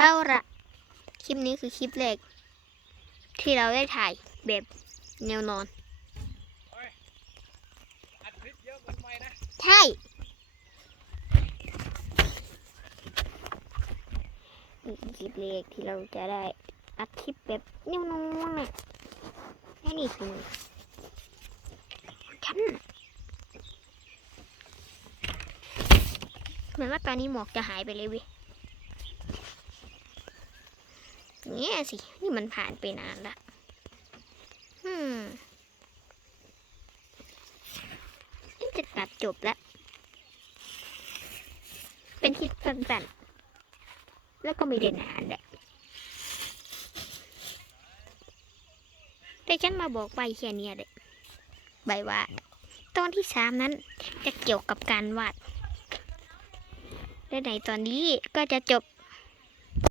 เอาละคลิปนี้คือคลิปแรกที่เราได้ถ่ายแบบแนวนอนอัดคลิปเยอะเกินไปนะใช่นี่คือคลิปแรกที่เราจะได้อัดคลิปแบบแนวนอนอะและนี่คือฉันน่ะเหมือนว่าตอนนี้หมอกจะหายไปเลยเว้ยเนี่ยสิ นี่มันผ่านไปนานละอืมจะตัดจบแล้ว เป็นคลิปสั้นๆ แล้วก็ไม่ได้นานแหละแต่ฉันมาบอกใบแค่เนี้ยเลยใบว่าตอนที่สามนั้นจะเกี่ยวกับการวาด และในตอนนี้ก็จะจบ